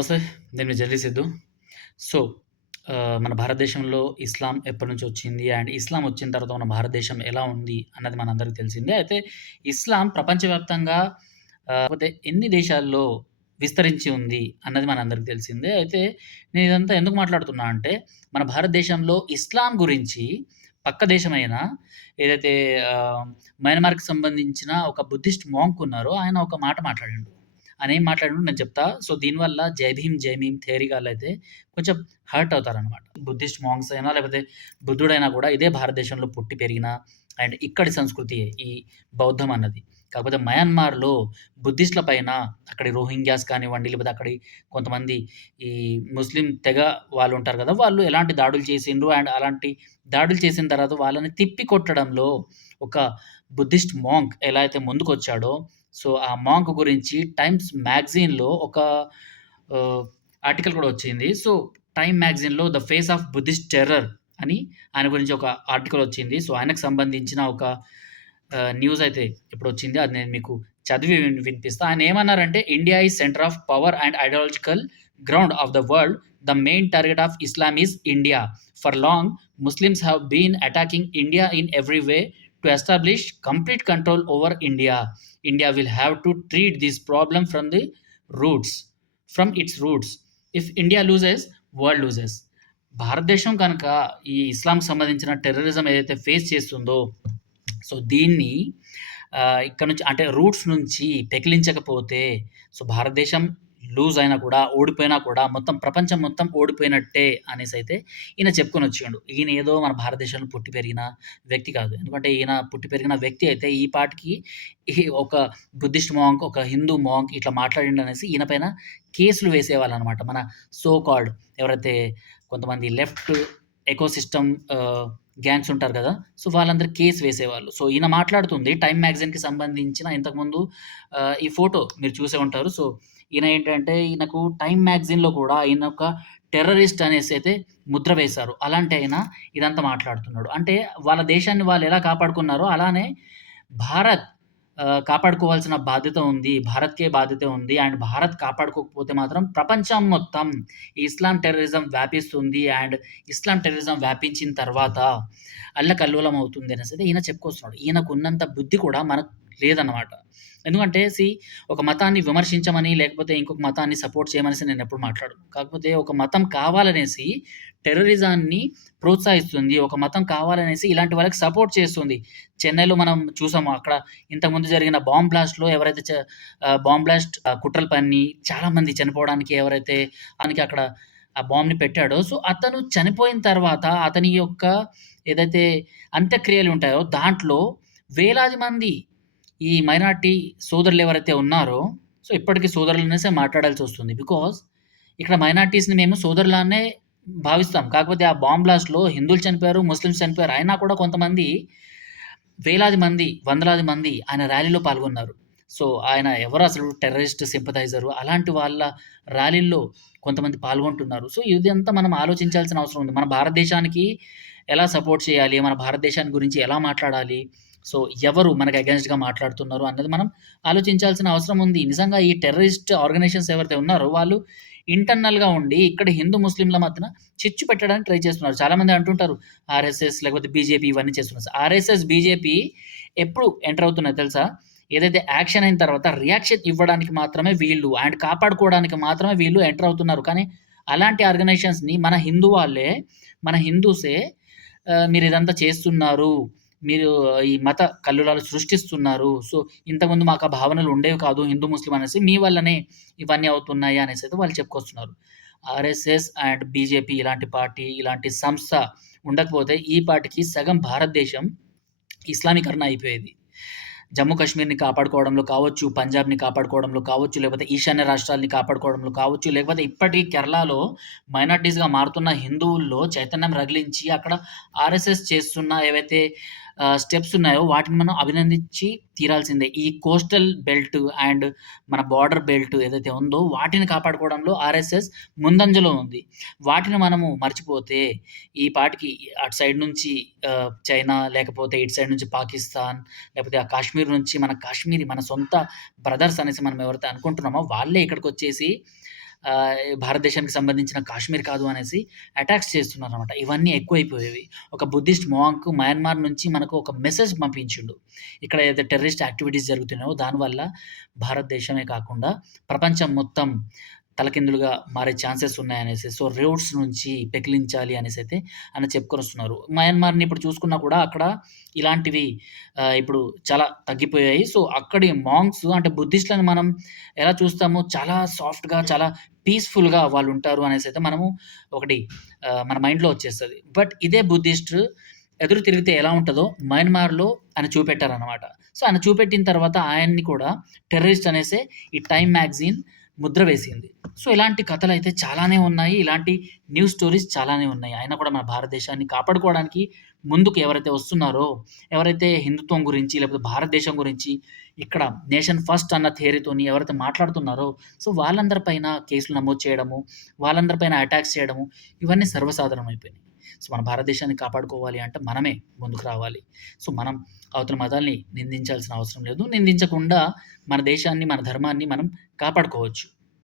నమస్తే. నేను మీ సిద్ధు. సో, మన భారతదేశంలో ఇస్లాం ఎప్పటినుంచి వచ్చింది అండ్ ఇస్లాం వచ్చిన తర్వాత మన భారతదేశం ఎలా ఉంది అన్నది మనందరికీ తెలిసిందే. అయితే ఇస్లాం ప్రపంచవ్యాప్తంగా లేకపోతే ఎన్ని దేశాల్లో విస్తరించి ఉంది అన్నది మనందరికీ తెలిసిందే. అయితే నేను ఇదంతా ఎందుకు మాట్లాడుతున్నా అంటే, మన భారతదేశంలో ఇస్లాం గురించి పక్క దేశమైన ఏదైతే మయన్మార్‌కి సంబంధించిన ఒక బుద్ధిస్ట్ మాంక్ ఉన్నారో ఆయన ఒక మాట మాట్లాడిండు. ఆయన ఏం నేను చెప్తా. సో, దీనివల్ల జై భీమ్, జై భీమ్ థియరీ అయితే కొంచెం హర్ట్ అవుతారనమాట. బుద్ధిస్ట్ మాంక్స్ అయినా లేకపోతే బుద్ధుడైనా కూడా ఇదే భారతదేశంలో పుట్టి పెరిగిన అండ్ ఇక్కడి సంస్కృతి ఈ బౌద్ధం అన్నది. కాకపోతే మయన్మార్‌లో బుద్ధిస్ట్‌ల పైన అక్కడి రోహింగ్యాస్ కానివ్వండి, లేకపోతే అక్కడి కొంతమంది ఈ ముస్లిం తెగ వాళ్ళు ఉంటారు కదా! వాళ్ళు ఎలాంటి దాడులు చేసిండ్రు అండ్ అలాంటి దాడులు చేసిన తర్వాత వాళ్ళని తిప్పి కొట్టడంలో ఒక బుద్ధిస్ట్ మాంక్ ఎలా అయితే ముందుకొచ్చాడో, సో, ఆ మాంక్ గురించి టైమ్స్ మ్యాగజైన్‌లో ఒక ఆర్టికల్ కూడా వచ్చింది. So, time మ్యాగజైన్‌లో 'the face of Buddhist terror' అని ఆయన గురించి ఒక ఆర్టికల్ వచ్చింది. సో, ఆయనకు సంబంధించిన ఒక న్యూస్ అయితే ఇప్పుడు వచ్చింది అది నేను మీకు చదివి వినిపిస్తా. ఆయన ఏమన్నారంటే, "India is centre of power and ideological ground of the world. The main target of Islam is India. For long Muslims have been attacking India in every way to establish complete control over India. India will have to treat this problem from the roots from its roots. If India loses world loses." భారతదేశం కనుక ఈ ఇస్లాంకి సంబంధించిన terrorism ఏదైతే face చేస్తుందో, so, దీన్ని ఆహ్, ఇక్కడ నుంచి అంటే రూట్స్ నుంచి పెకిలించకపోతే సో, భారతదేశం లూజ్ అయినా కూడా, ఓడిపోయినా కూడా మొత్తం ప్రపంచం మొత్తం ఓడిపోయినట్టే అనేసి అయితే ఈయన చెప్పుకొని వచ్చిండు ఈయన ఏదో మన భారతదేశంలో పుట్టి పెరిగిన వ్యక్తి కాదు. ఎందుకంటే ఈయన పుట్టి పెరిగిన వ్యక్తి అయితే ఈ పాటికి ఒక బుద్ధిస్ట్ మాంక్, ఒక హిందూ మాంక్ ఇట్లా మాట్లాడిండనేసి ఈయన పైన కేసులు వేసేవాళ్ళనమాట. మన సో కాల్డ్ ఎవరైతే కొంతమంది లెఫ్ట్ ఎకోసిస్టమ్ గ్యాంగ్స్ ఉంటారు కదా! సో, వాళ్ళందరూ కేస్ వేసేవాళ్ళు. సో, ఈయన మాట్లాడుతుంది టైమ్ మ్యాగజైన్‌కి సంబంధించిన ఇంతకుముందు ఈ ఫోటో మీరు చూసే ఉంటారు. సో, ఈయన ఏంటంటే ఈయనకు టైమ్ మ్యాగజైన్‌లో కూడా ఈయన ఒక టెర్రరిస్ట్ అనేసి అయితే ముద్ర వేశారు. అలాంటి ఆయన ఇదంతా మాట్లాడుతున్నాడు. అంటే వాళ్ళ దేశాన్ని వాళ్ళు ఎలా కాపాడుకున్నారో అలానే భారత్ కాపాడుకోవాల్సిన బాధ్యత ఉంది. భారత్‌కే బాధ్యత ఉంది. అండ్ భారత్ కాపాడుకోకపోతే మాత్రం ప్రపంచం మొత్తం ఇస్లాం టెర్రరిజం వ్యాపిస్తుంది. అండ్ ఇస్లాం టెర్రరిజం వ్యాపించిన తర్వాత అల్లకల్లోలం అవుతుంది అనేసి ఈయన చెప్పుకొస్తున్నాడు. ఈయనకున్నంత బుద్ధి కూడా మనకు లేదన్నమాట. ఎందుకంటే సి ఒక మతాన్ని విమర్శించమని లేకపోతే ఇంకొక మతాన్ని సపోర్ట్ చేయమనేసి నేనెప్పుడు మాట్లాడను. కాకపోతే ఒక మతం కావాలనేసి టెర్రరిజాన్ని ప్రోత్సహిస్తుంది. ఒక మతం కావాలనేసి ఇలాంటి వాళ్ళకి సపోర్ట్ చేస్తుంది. చెన్నైలో మనం చూసాము. అక్కడ ఇంతకుముందు జరిగిన బాంబ్ బ్లాస్ట్‌లో ఎవరైతే బాంబ్ బ్లాస్ట్ ఆహ్, పని చాలామంది చనిపోవడానికి ఎవరైతే ఆయనకి అక్కడ ఆ బాంబ్‌ని పెట్టాడో, సో, అతను చనిపోయిన తర్వాత అతని యొక్క ఏదైతే అంత్యక్రియలు ఉంటాయో దాంట్లో వేలాది మంది ఈ మైనార్టీ సోదరులు ఎవరైతే ఉన్నారో, సో, ఇప్పటికీ సోదరులనేసే మాట్లాడాల్సి వస్తుంది బికాజ్ ఇక్కడ మైనార్టీస్ని మేము సోదరులానే భావిస్తాం. కాకపోతే ఆ బాంబ్ బ్లాస్ట్‌లో హిందువులు చనిపోయారు, ముస్లిమ్స్ చనిపోయారు. అయినా కూడా కొంతమంది వేలాది మంది, వందలాది మంది ఆయన ర్యాలీలో పాల్గొన్నారు. సో, ఆయన ఎవరు అసలు టెర్రరిస్ట్ సింపథైజరు అలాంటి వాళ్ళ ర్యాలీల్లో కొంతమంది పాల్గొంటున్నారు. సో, ఇదంతా మనం ఆలోచించాల్సిన అవసరం ఉంది. మన భారతదేశానికి ఎలా సపోర్ట్ చేయాలి? మన భారతదేశాన్ని గురించి ఎలా మాట్లాడాలి? సో, ఎవరు మనకు అగెన్స్ట్గా మాట్లాడుతున్నారు అన్నది మనం ఆలోచించాల్సిన అవసరం ఉంది. నిజంగా ఈ టెర్రరిస్ట్ ఆర్గనైజేషన్స్ ఎవరైతే ఉన్నారో వాళ్ళు ఇంటర్నల్‌గా ఉండి ఇక్కడ హిందూ, ముస్లింల మధ్యన చిచ్చు పెట్టడానికి ట్రై చేస్తున్నారు. చాలామంది అంటుంటారు ఆర్ఎస్ఎస్ లేకపోతే బీజేపీ ఇవన్నీ చేస్తున్నారు. ఆర్ఎస్ఎస్, బీజేపీ ఎప్పుడు ఎంటర్ అవుతున్నాయో తెలుసా? ఏదైతే యాక్షన్ అయిన తర్వాత రియాక్షన్ ఇవ్వడానికి మాత్రమే వీళ్ళు అండ్ కాపాడుకోవడానికి మాత్రమే వీళ్ళు ఎంటర్ అవుతున్నారు. కానీ అలాంటి ఆర్గనైజేషన్స్‌ని మన హిందూ వాళ్ళే, మన హిందూసే మీరు ఇదంతా చేస్తున్నారు. మీరు ఈ మత కల్లులాలు సృష్టిస్తున్నారు. సో, ఇంతకుముందు మాకు ఆ భావనలు ఉండేవి కాదు హిందూ, ముస్లిం అనేసి మీ వల్లనే ఇవన్నీ అవుతున్నాయి అనేసైతే వాళ్ళు చెప్పుకొస్తున్నారు. ఆర్ఎస్ఎస్ అండ్ బీజేపీ ఇలాంటి పార్టీ, ఇలాంటి సంస్థ ఉండకపోతే ఈ పార్టీకి సగం భారతదేశం ఇస్లామీకరణ అయిపోయేది. జమ్మూ కాశ్మీర్‌ని కాపాడుకోవడంలో కావచ్చు, పంజాబ్‌ని కాపాడుకోవడంలో కావచ్చు, లేకపోతే ఈశాన్య రాష్ట్రాల్ని కాపాడుకోవడంలో కావచ్చు, లేకపోతే ఇప్పటికీ కేరళలో మైనారిటీస్‌గా మారుతున్న హిందువుల్లో చైతన్యం రగిలించి అక్కడ ఆర్ఎస్ఎస్ చేస్తున్న ఏవైతే స్టెప్స్ ఉన్నాయో వాటిని మనం అభినందించి తీరాల్సిందే. ఈ కోస్టల్ బెల్ట్ అండ్ మన బార్డర్ బెల్ట్ ఏదైతే ఉందో వాటిని కాపాడుకోవడంలో ఆర్ఎస్ఎస్ ముందంజలో ఉంది. వాటిని మనము మర్చిపోతే ఈ పాటికి అటు సైడ్ నుంచి చైనా లేకపోతే ఇటు సైడ్ నుంచి పాకిస్తాన్ లేకపోతే ఆ కాశ్మీర్ నుంచి మన కాశ్మీరీ మన సొంత బ్రదర్స్ అనేసి మనం ఎవరైతే అనుకుంటున్నామో వాళ్ళే ఇక్కడికి వచ్చేసి భారతదేశానికి సంబంధించిన కాశ్మీర్ కాదు అనేసి అటాక్స్ చేస్తున్నారనమాట. ఇవన్నీ ఎక్కువైపోయేవి. ఒక బుద్ధిస్ట్ మాంక్ మయన్మార్ నుంచి మనకు ఒక మెసేజ్ పంపించిండు. ఇక్కడ ఏదైతే టెర్రరిస్ట్ యాక్టివిటీస్ జరుగుతున్నాయో దానివల్ల భారతదేశమే కాకుండా ప్రపంచం మొత్తం తలకిందులుగా మారే ఛాన్సెస్ ఉన్నాయనేసి. సో, రోడ్స్ నుంచి పెకిలించాలి అయితే ఆయన చెప్పుకొనిస్తున్నారు మయన్మార్‌ని ఇప్పుడు చూసుకున్నా కూడా అక్కడ ఇలాంటివి ఇప్పుడు చాలా తగ్గిపోయాయి. సో, అక్కడి మాంక్స్ అంటే బుద్ధిస్టులను మనం ఎలా చూస్తామో చాలా సాఫ్ట్‌గా, చాలా పీస్‌ఫుల్‌గా అనేసి అయితే మనము ఒకటి మన మైండ్‌లో వచ్చేస్తుంది బట్ ఇదే బుద్ధిస్ట్ ఎదురు తిరిగితే ఎలా ఉంటుందో మయన్మార్‌లో ఆయన చూపెట్టారనమాట. సో, ఆయన చూపెట్టిన తర్వాత ఆయన్ని కూడా టెర్రరిస్ట్ అనేసే ఈ టైమ్ మ్యాగజైన్ ముద్ర వేసింది. సో, ఇలాంటి కథలు అయితే చాలానే ఉన్నాయి. ఇలాంటి న్యూస్ స్టోరీస్ చాలానే ఉన్నాయి. అయినా కూడా మన భారతదేశాన్ని కాపాడుకోవడానికి ముందుకు ఎవరైతే వస్తున్నారో, ఎవరైతే హిందుత్వం గురించి లేకపోతే భారతదేశం గురించి ఇక్కడ నేషన్ ఫస్ట్ అన్న థియరీతోని ఎవరైతే మాట్లాడుతున్నారో, సో, వాళ్ళందరి పైన కేసులు నమోదు చేయడము, వాళ్ళందరి పైన అటాక్స్ చేయడము ఇవన్నీ సర్వసాధారణం అయిపోయినాయి. సో, మన భారతదేశాన్ని కాపాడుకోవాలి అంటే మనమే ముందుకు రావాలి. సో, మనం అవతల మతాల్ని నిందించాల్సిన అవసరం లేదు. నిందించకుండా మన దేశాన్ని, మన ధర్మాన్ని మనం కాపాడుకోవచ్చు.